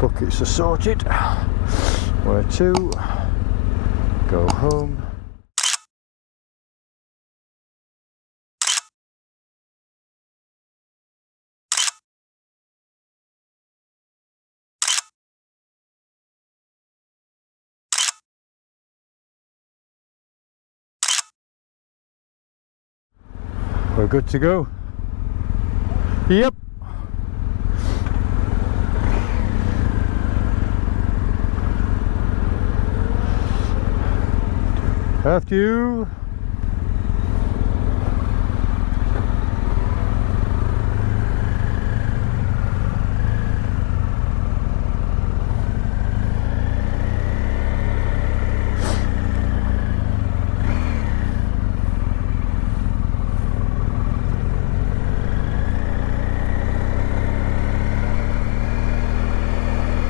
Buckets are sorted. Where to? Go home. We're good to go. Yep. After you.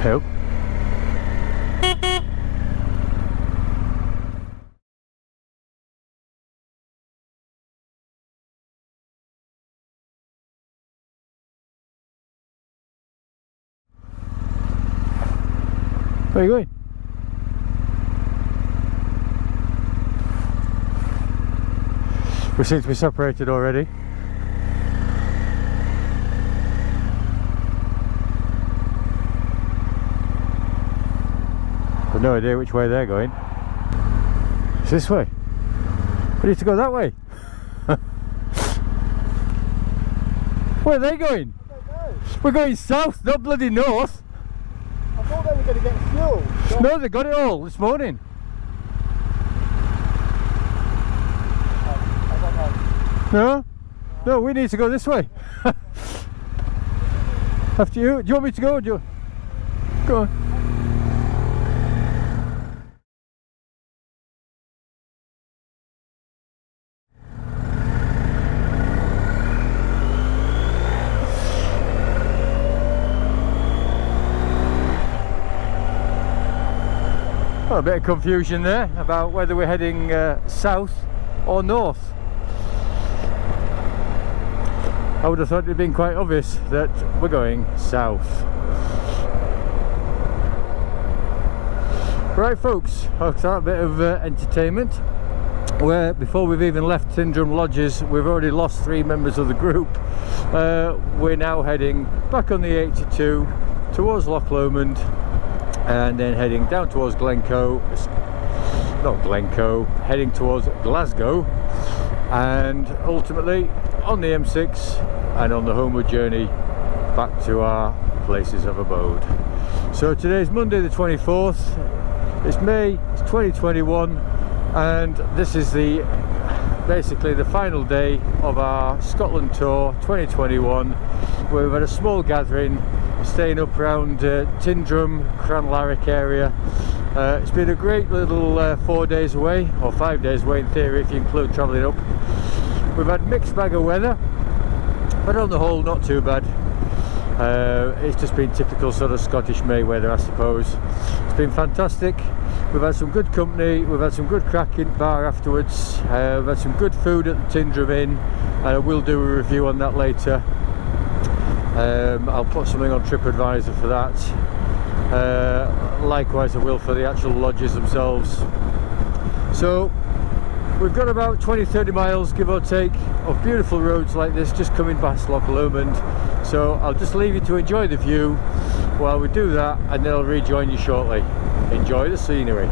Help. Where are you going? We seem to be separated already. I've no idea which way they're going. It's this way. We need to go that way. Where are they going? I don't know. We're going south, not bloody north. I thought they were going to get fuel. No, they got it all this morning. I don't know. No? No, we need to go this way. After you. Do you want me to go? Or do you... Go on. Well, a bit of confusion there about whether we're heading south or north. I would have thought it had been quite obvious that we're going south. Right folks, that's a bit of entertainment. Where before we've even left Tyndrum Lodges, we've already lost 3 members of the group. We're now heading back on the 82 towards Loch Lomond, and then heading down towards Glencoe, not Glencoe, heading towards Glasgow, and ultimately on the M6 and on the homeward journey back to our places of abode. So today's Monday the 24th, it's May, it's 2021, and this is basically the final day of our Scotland tour 2021, where we've had a small gathering staying up around Tyndrum, Cranlarrick area. It's been a great little 4 days away, or 5 days away in theory if you include travelling up. We've had mixed bag of weather, but on the whole not too bad. It's just been typical sort of Scottish May weather, I suppose. It's been fantastic. We've had some good company, we've had some good crack in bar afterwards, we've had some good food at the Tyndrum Inn, and I will do a review on that later. I'll put something on TripAdvisor for that. Likewise I will for the actual lodges themselves. So we've got about 20-30 miles give or take of beautiful roads like this just coming past Loch Lomond, so I'll just leave you to enjoy the view while we do that, and then I'll rejoin you shortly. Enjoy the scenery.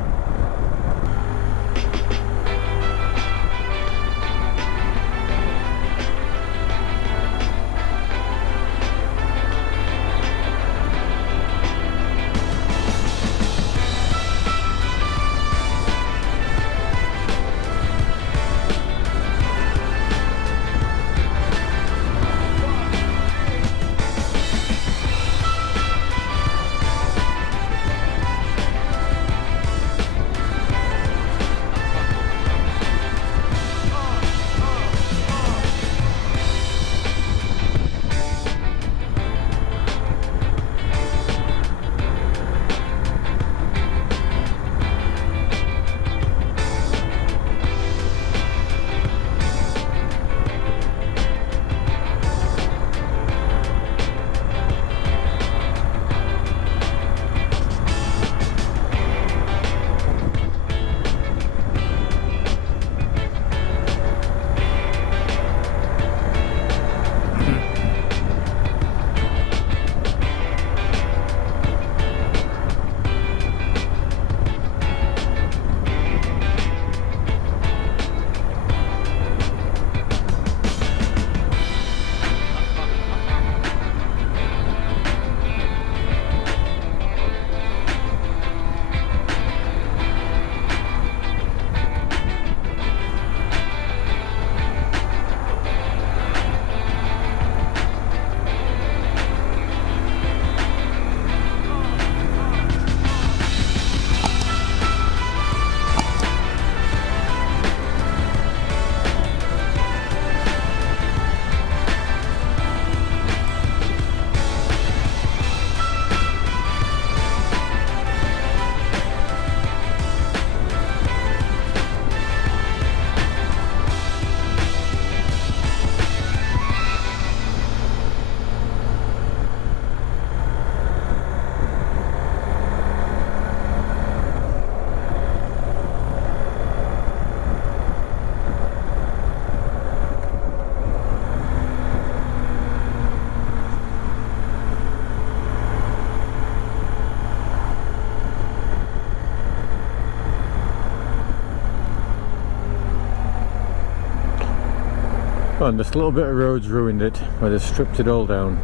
And just a little bit of roads ruined it, where they stripped it all down.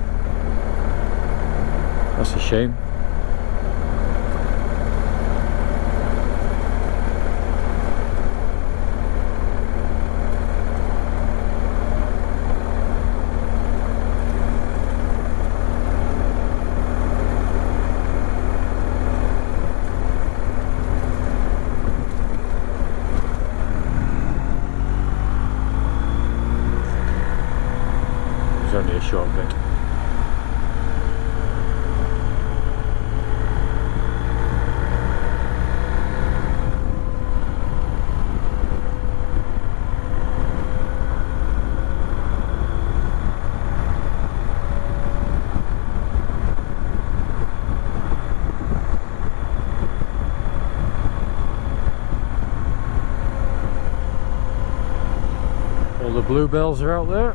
That's a shame. It's only a short bit. All the bluebells are out there.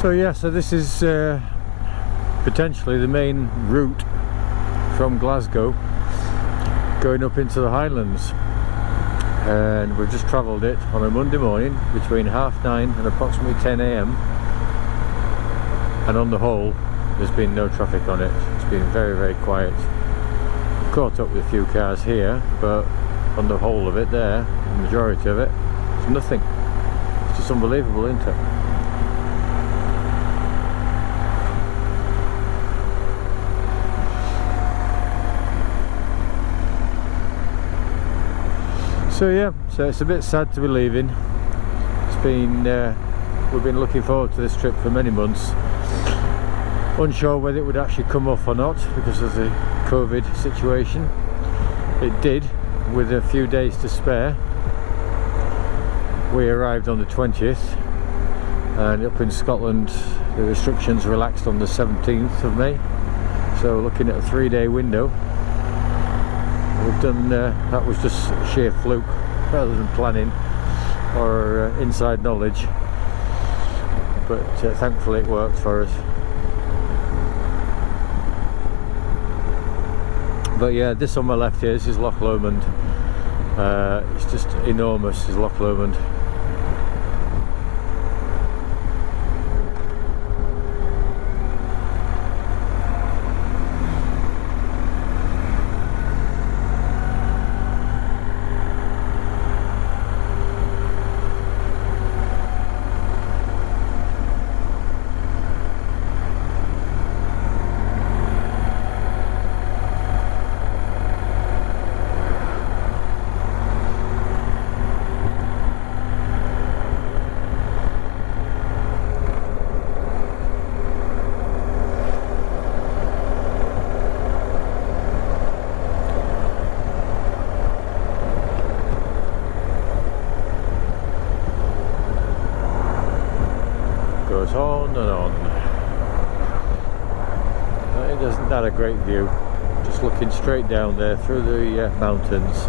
So yeah, so this is potentially the main route from Glasgow going up into the Highlands, and we've just travelled it on a Monday morning between 9:30 and approximately 10 AM, and on the whole there's been no traffic on it. It's been very, very quiet. Caught up with a few cars here, but on the whole of it there, the majority of it, it's nothing. It's just unbelievable, isn't it? So yeah, so it's a bit sad to be leaving. It's been we've been looking forward to this trip for many months. Unsure whether it would actually come off or not because of the COVID situation. It did, with a few days to spare. We arrived on the 20th, and up in Scotland the restrictions relaxed on the 17th of May. So looking at a 3-day window. We've done, that was just sheer fluke rather than planning or inside knowledge, but thankfully it worked for us. But yeah, this on my left here, this is Loch Lomond. It's just enormous, this Loch Lomond. Goes on and on. It isn't that a great view, just looking straight down there through the mountains.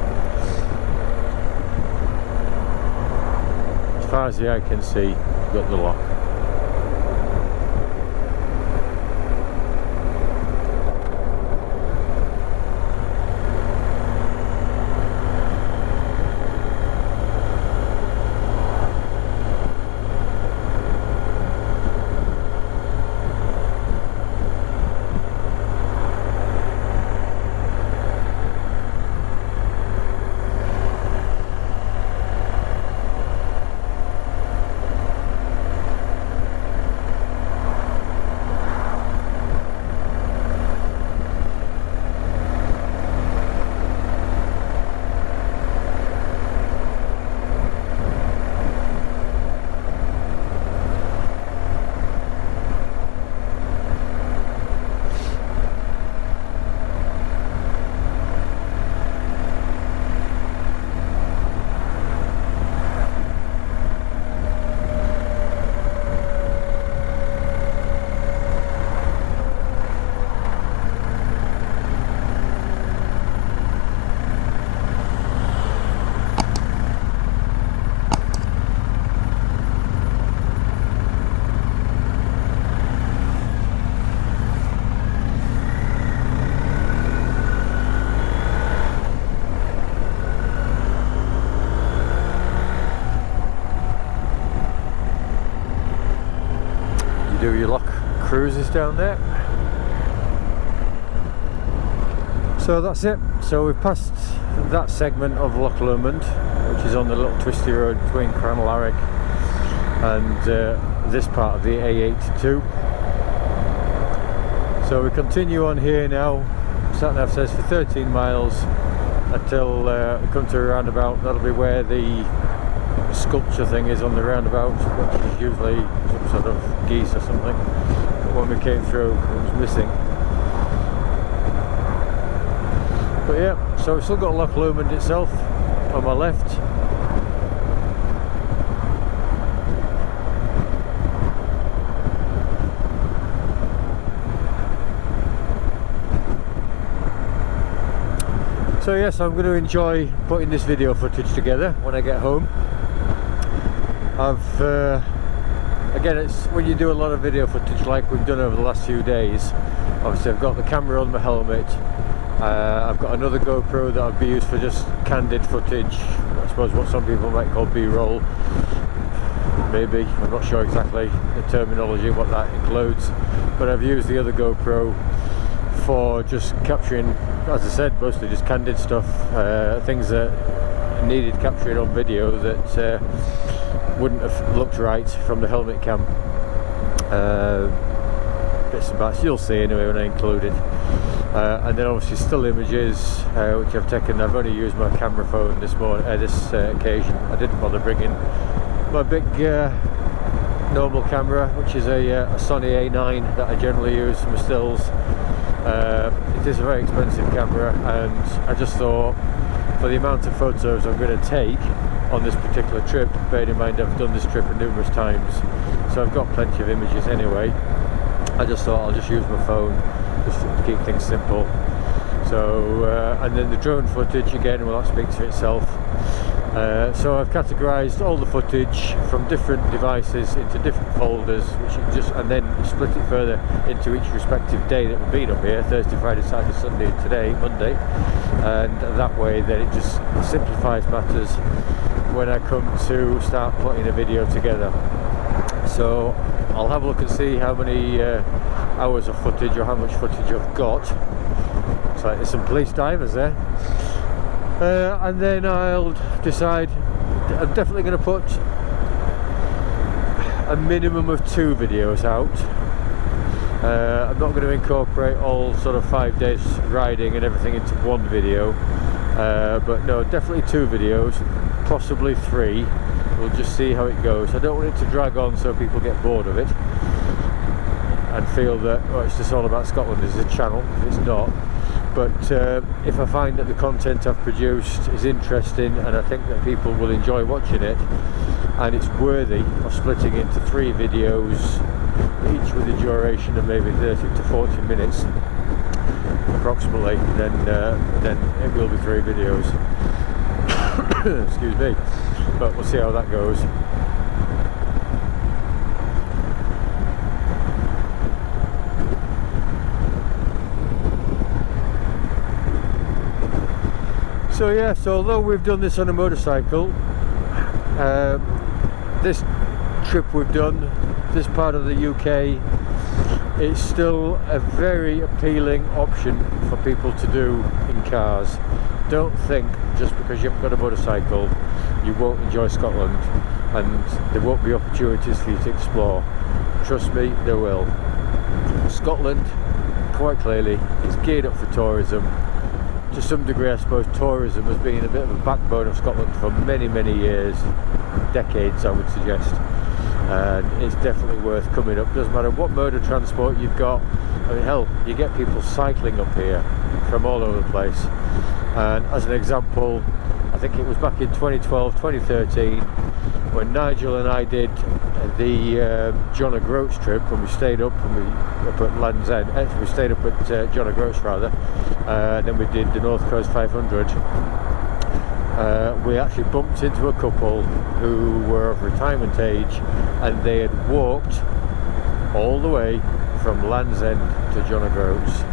As far as the eye can see, you've got the loch. cruises down there. So that's it. So we've passed that segment of Loch Lomond, which is on the little twisty road between Cranlarrick and this part of the A82. So we continue on here now. Sat-nav says for 13 miles until we come to a roundabout. That'll be where the sculpture thing is on the roundabout, which is usually some sort of geese or something. But when we came through, it was missing. But yeah, so we've still got Loch Lomond itself on my left. So yes, I'm going to enjoy putting this video footage together when I get home. Again, it's when you do a lot of video footage like we've done over the last few days. Obviously I've got the camera on my helmet. I've got another GoPro that I'll be used for just candid footage, I suppose what some people might call B-roll. Maybe, I'm not sure exactly the terminology, what that includes. But I've used the other GoPro for just capturing, as I said, mostly just candid stuff, things that needed capturing on video that wouldn't have looked right from the helmet cam. Bits and bats, you'll see anyway when I include it. And then obviously still images, which I've taken. I've only used my camera phone this occasion. I didn't bother bringing my big normal camera, which is a Sony A9 that I generally use for my stills. It is a very expensive camera, and I just thought for the amount of photos I'm going to take on this particular trip, bearing in mind I've done this trip numerous times, so I've got plenty of images anyway. I just thought I'll just use my phone just to keep things simple. So and then the drone footage again, well, that speaks for itself. So I've categorised all the footage from different devices into different folders, and then split it further into each respective day that we've been up here: Thursday, Friday, Saturday, Sunday, and today, Monday. And that way, then it just simplifies matters when I come to start putting a video together. So I'll have a look and see how many hours of footage or how much footage I've got. Looks like there's some police divers there. And then I'll decide. I'm definitely going to put a minimum of 2 videos out. I'm not going to incorporate all sort of 5 days riding and everything into one video, but no, definitely 2 videos, possibly 3. We'll just see how it goes. I don't want it to drag on so people get bored of it and feel that, oh, it's just all about Scotland as a channel. It's not. But if I find that the content I've produced is interesting and I think that people will enjoy watching it, and it's worthy of splitting into 3 videos, each with a duration of maybe 30 to 40 minutes approximately, then it will be 3 videos. Excuse me. But we'll see how that goes. So yeah, so although we've done this on a motorcycle, this trip we've done, this part of the UK, it's still a very appealing option for people to do in cars. Don't think just because you haven't got a motorcycle you won't enjoy Scotland and there won't be opportunities for you to explore. Trust me, there will. Scotland, quite clearly, is geared up for tourism. To some degree, I suppose tourism has been a bit of a backbone of Scotland for many, many years, decades I would suggest, and it's definitely worth coming up. Doesn't matter what mode of transport you've got. I mean, hell, you get people cycling up here from all over the place. And as an example, I think it was back in 2012, 2013 when Nigel and I did the John O'Groats trip, and we stayed up at Land's End. We stayed up at John O'Groats rather. Then we did the North Coast 500. We actually bumped into a couple who were of retirement age, and they had walked all the way from Land's End to John O'Groats,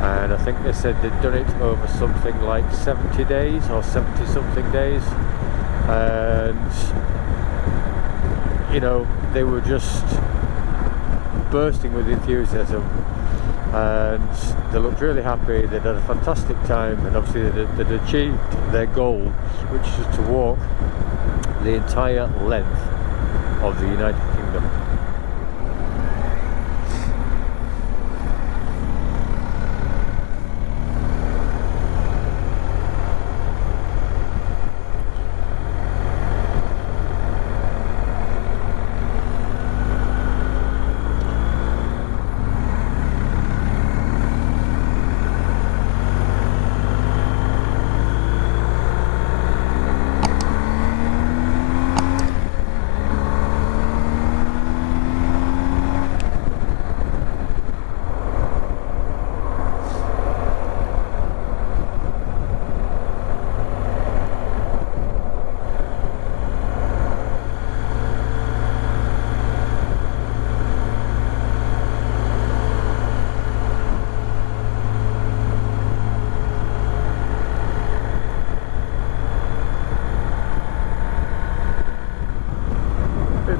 and I think they said they'd done it over something like 70 days or 70 something days, and you know, they were just bursting with enthusiasm, and they looked really happy. They'd had a fantastic time, and obviously they'd achieved their goal, which is to walk the entire length of the United Kingdom.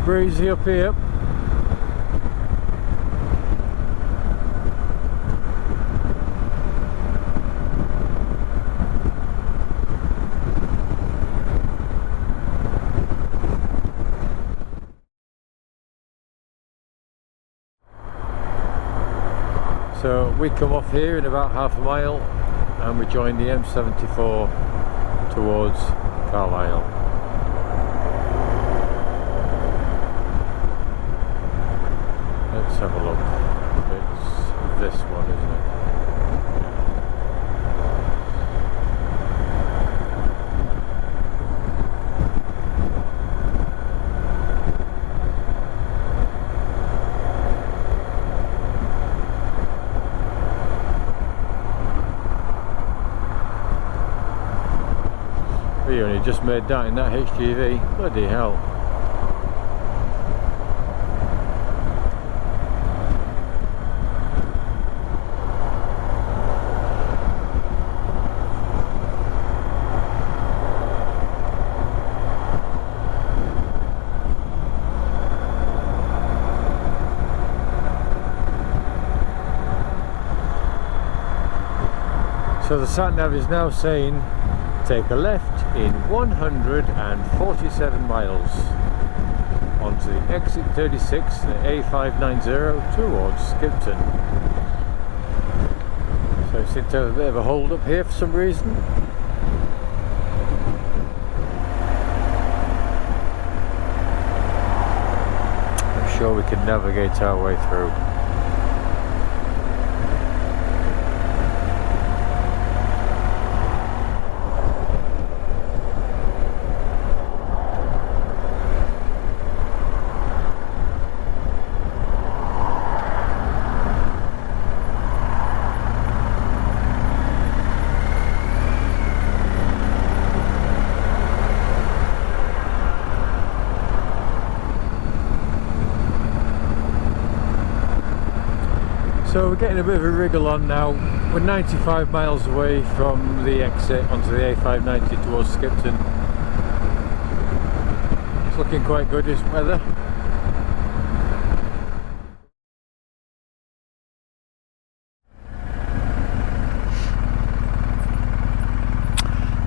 Breezy up here. So we come off here in about half a mile and we join the M74 towards Carlisle. Let's have a look. It's this one, isn't it? We only just made that in that HGV. Bloody hell. So the sat-nav is now saying take a left in 147 miles onto the exit 36, the A590 towards Skipton. So it seems to have a bit of a hold up here for some reason. I'm sure we can navigate our way through. So we're getting a bit of a wriggle on now. We're 95 miles away from the exit onto the A590 towards Skipton. It's looking quite good, this weather.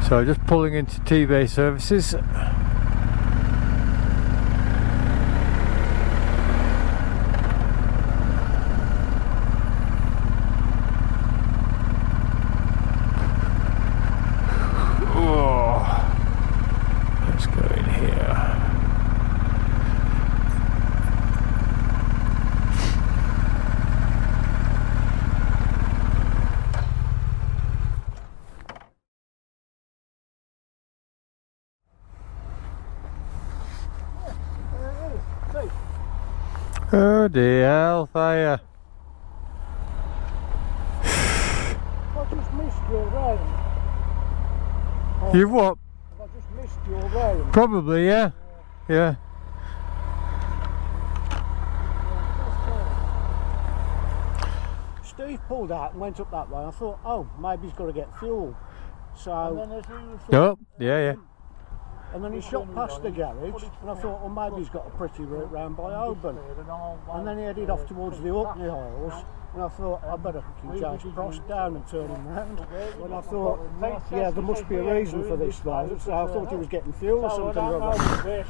So just pulling into T-Bay services. Oh dear, hellfire. I just missed your rain. You've what? I just missed your rain. Probably, yeah. Yeah. Steve pulled out and went up that way. I thought, oh, maybe he's got to get fuel. So. And then as we were Oh, yeah, yeah. And then he shot past the garage, and I thought, well, maybe he's got a pretty route round by Oban. And then he headed off towards the Orkney Isles, and I thought, I better chase Prost down and turn him round. And I thought, yeah, there must be a reason for this road, so I thought he was getting fuel or something or other.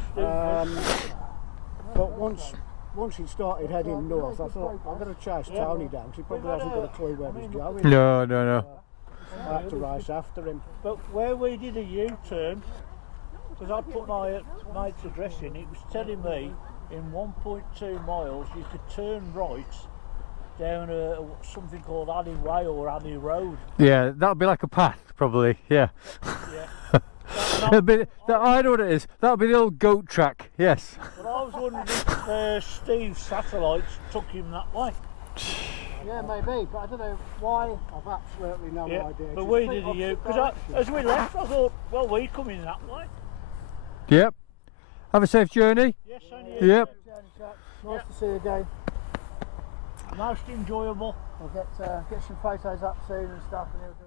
But once he started heading north, I thought, I'm going to chase Tony down, because he probably hasn't got a clue where he's going. No. I had to race after him. But where we did a U-turn, because I put my mate's address in, it was telling me in 1.2 miles you could turn right down something called Alley Way or Alley Road. Yeah, that'll be like a path, probably. Yeah. Yeah. I know what it is. That'll be the old goat track. Yes. But I was wondering if Steve's satellites took him that way. Yeah, maybe, but I don't know why. I've absolutely no idea. But we did a U, because as we left, I thought, well, we come in that way. Yep. Have a safe journey. Yes, and you. Yep. Nice to see you again. Most enjoyable. I'll get some photos up soon and stuff, and he'll do.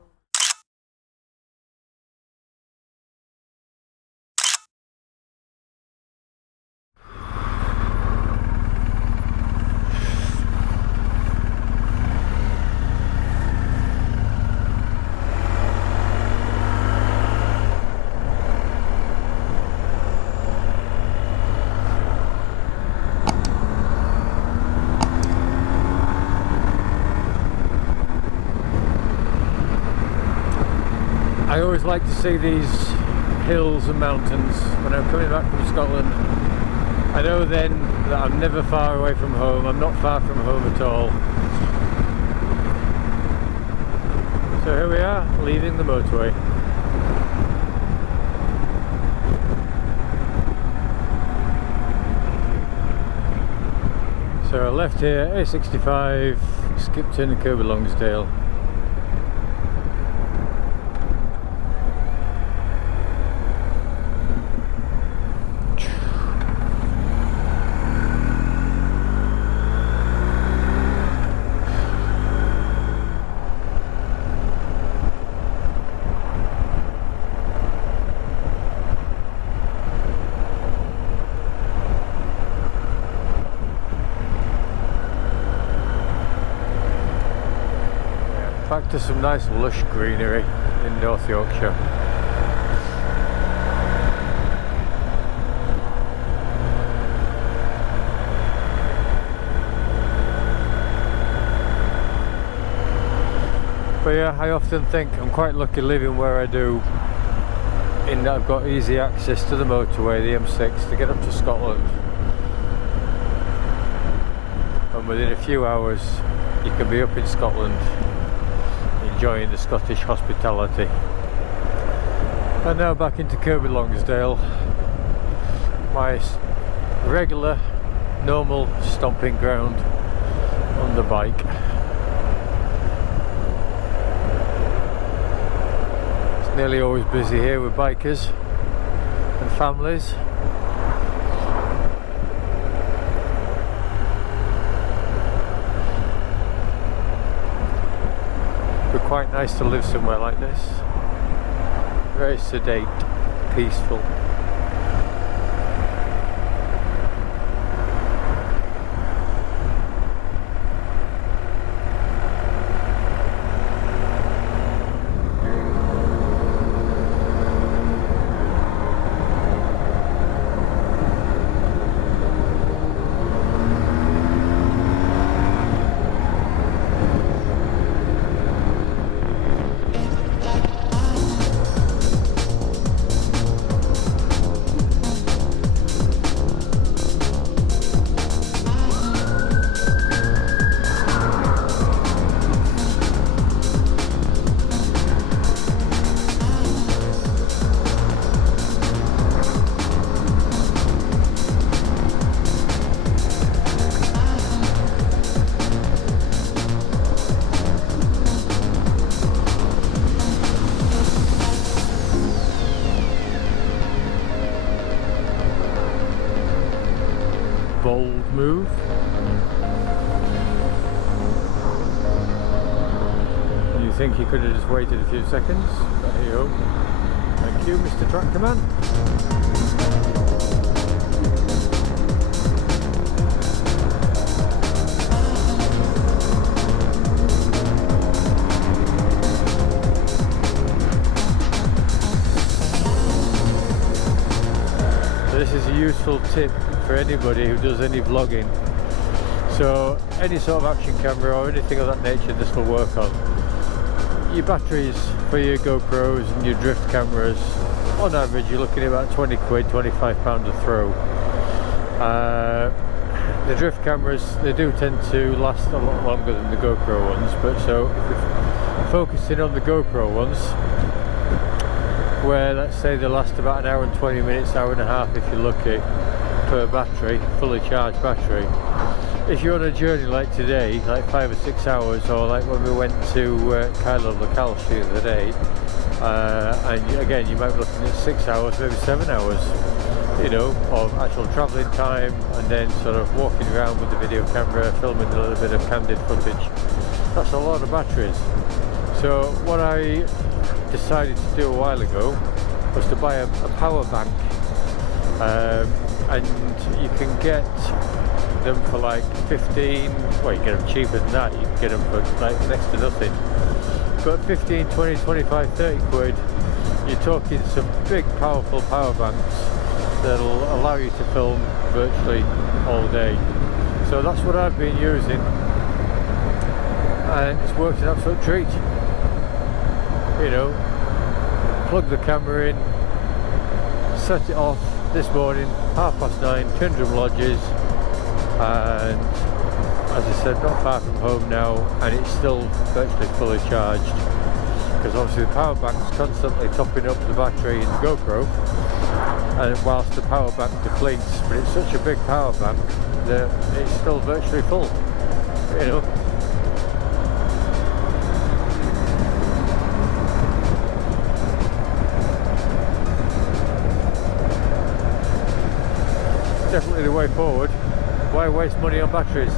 I always like to see these hills and mountains when I'm coming back from Scotland. I know then that I'm never far away from home. I'm not far from home at all. So here we are, leaving the motorway. So I left here, A65, skipped in Kirby Longsdale. Back to some nice lush greenery in North Yorkshire. But yeah, I often think I'm quite lucky living where I do, in that I've got easy access to the motorway, the M6, to get up to Scotland. And within a few hours you can be up in Scotland enjoying the Scottish hospitality. And now back into Kirby Longsdale, my regular, normal stomping ground on the bike. It's nearly always busy here with bikers and families. Quite nice to live somewhere like this. Very sedate, peaceful. Bold move. You think he could have just waited a few seconds, but here you go. Thank you, Mr. Tractor Man. So this is a useful tip for anybody who does any vlogging. So any sort of action camera or anything of that nature this will work on. Your batteries for your GoPros and your drift cameras, on average you're looking at about 20 quid, 25 pounds a throw. The drift cameras, they do tend to last a lot longer than the GoPro ones, but so if you're focusing on the GoPro ones, where let's say they last about an hour and 20 minutes, hour and a half if you're lucky, per battery, fully charged battery. If you're on a journey like today, like 5 or 6 hours, or like when we went to Kyla Locale the other day, and again you might be looking at 6 hours, maybe 7 hours, you know, of actual travelling time, and then sort of walking around with the video camera, filming a little bit of candid footage. That's a lot of batteries. So what I decided to do a while ago was to buy a power bank, and you can get them for like 15, well you get them cheaper than that, you can get them for like next to nothing, but 15, 20, 25, 30 quid, you're talking some big powerful power banks that'll allow you to film virtually all day. So that's what I've been using, and it's worked an absolute treat. You know, plug the camera in, set it off this morning, 9:30, Tyndrum Lodges, and as I said, not far from home now, and it's still virtually fully charged, because obviously the power bank's constantly topping up the battery in the GoPro, and whilst the power bank depletes, but it's such a big power bank that it's still virtually full, you know. Definitely the way forward. Why waste money on batteries?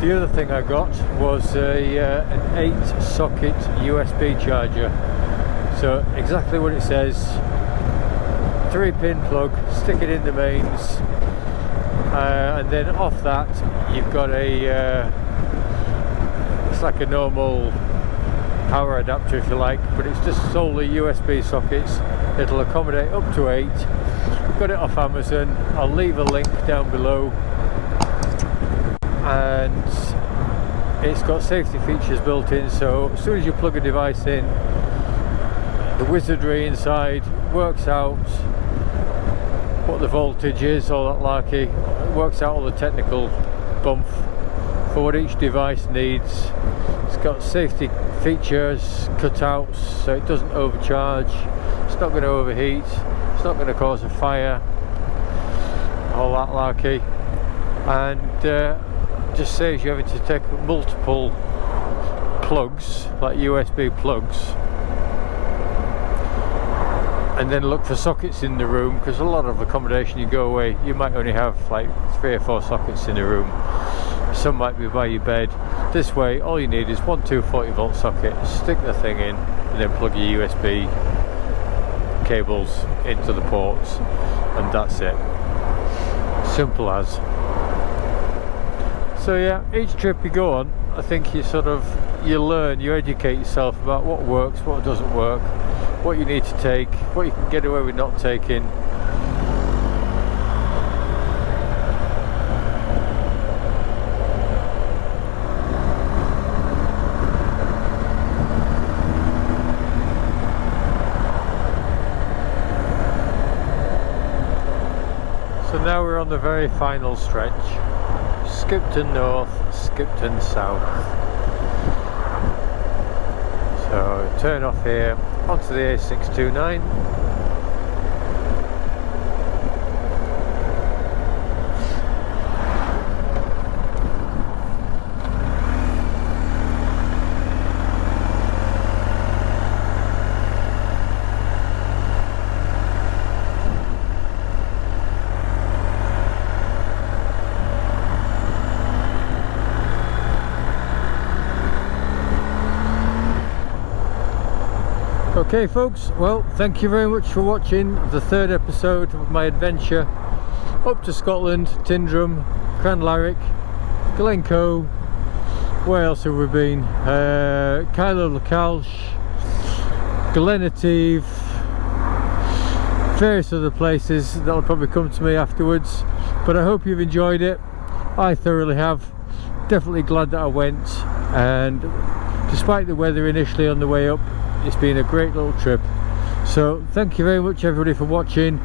The other thing I got was an 8-socket USB charger. So exactly what it says, 3-pin plug, stick it in the mains, and then off that you've got a, it's like a normal power adapter if you like, but it's just solely USB sockets. It'll accommodate up to 8. Got it off Amazon. I'll leave a link down below, and it's got safety features built in, so as soon as you plug a device in, the wizardry inside works out what the voltage is, all that larky, works out all the technical bump for what each device needs. It's got safety features, cutouts, so it doesn't overcharge, it's not going to overheat, it's not going to cause a fire, all that larky, and just saves you having to take multiple plugs, like USB plugs, and then look for sockets in the room, because a lot of accommodation you go away, you might only have like 3 or 4 sockets in the room. Some might be by your bed. This way all you need is 1 240 volt socket, stick the thing in, and then plug your USB cables into the ports, and that's it. Simple as. So yeah, each trip you go on, I think you learn, you educate yourself about what works, what doesn't work, what you need to take, what you can get away with not taking. So now we're on the very final stretch. Skipton North, Skipton South. So turn off here onto the A629. Okay folks, well thank you very much for watching the third episode of my adventure up to Scotland, Tyndrum, Cranlarrick, Glencoe, where else have we been? Kylo Lacalsh, Glenative, various other places that'll probably come to me afterwards, but I hope you've enjoyed it. I thoroughly have. Definitely glad that I went, and despite the weather initially on the way up, it's been a great little trip. So thank you very much everybody for watching.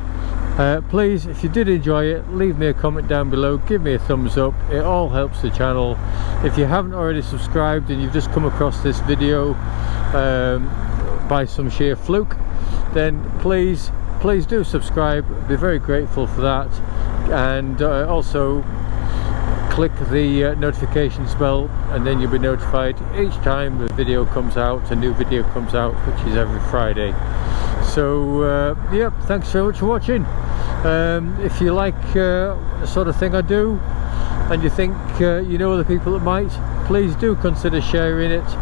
Please, if you did enjoy it, leave me a comment down below, give me a thumbs up, it all helps the channel. If you haven't already subscribed and you've just come across this video by some sheer fluke, then please do subscribe. I'd be very grateful for that, and also click the notifications bell, and then you'll be notified each time the video comes out, a new video comes out, which is every Friday. So yeah, thanks very much for watching. If you like the sort of thing I do, and you think you know other people that might, please do consider sharing it.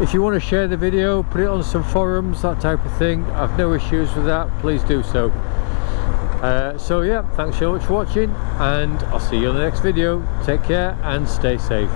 If you want to share the video, put it on some forums, that type of thing, I've no issues with that, please do so. So yeah, thanks so much for watching, and I'll see you on the next video. Take care and stay safe.